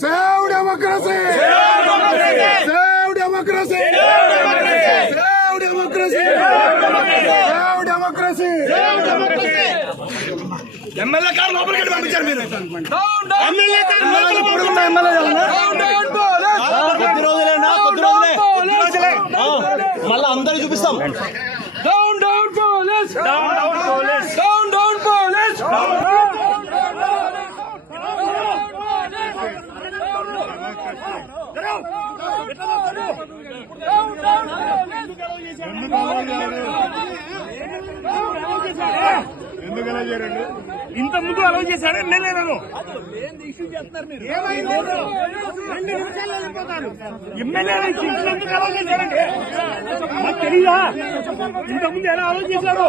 Save democracy save democracy save democracy save democracy MLA car లోపలికి పంపించారు మీరు MLA car లోపల పడుకున్న ఎమ్మెల్యే కొద్ది రోజులేనా కొద్ది రోజులే మళ్ళీ అందరూ చూపిస్తాం. Down down police down down police down down police ఎందుకు అలా చేయరండి ఇంత ముందు అలౌ చేశాడు ఎమ్మెల్యేలను ఎమ్మెల్యే ఎందుకు అలౌ చేశాడండి మాకు తెలీదా ఇంత ముందు ఎలా అలౌ చేశారు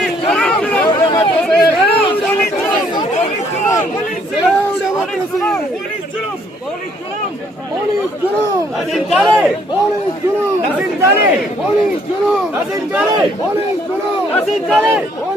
సేవ్ డెమోక్రసీ పోలీస్ జులుం పోలీస్ జులుం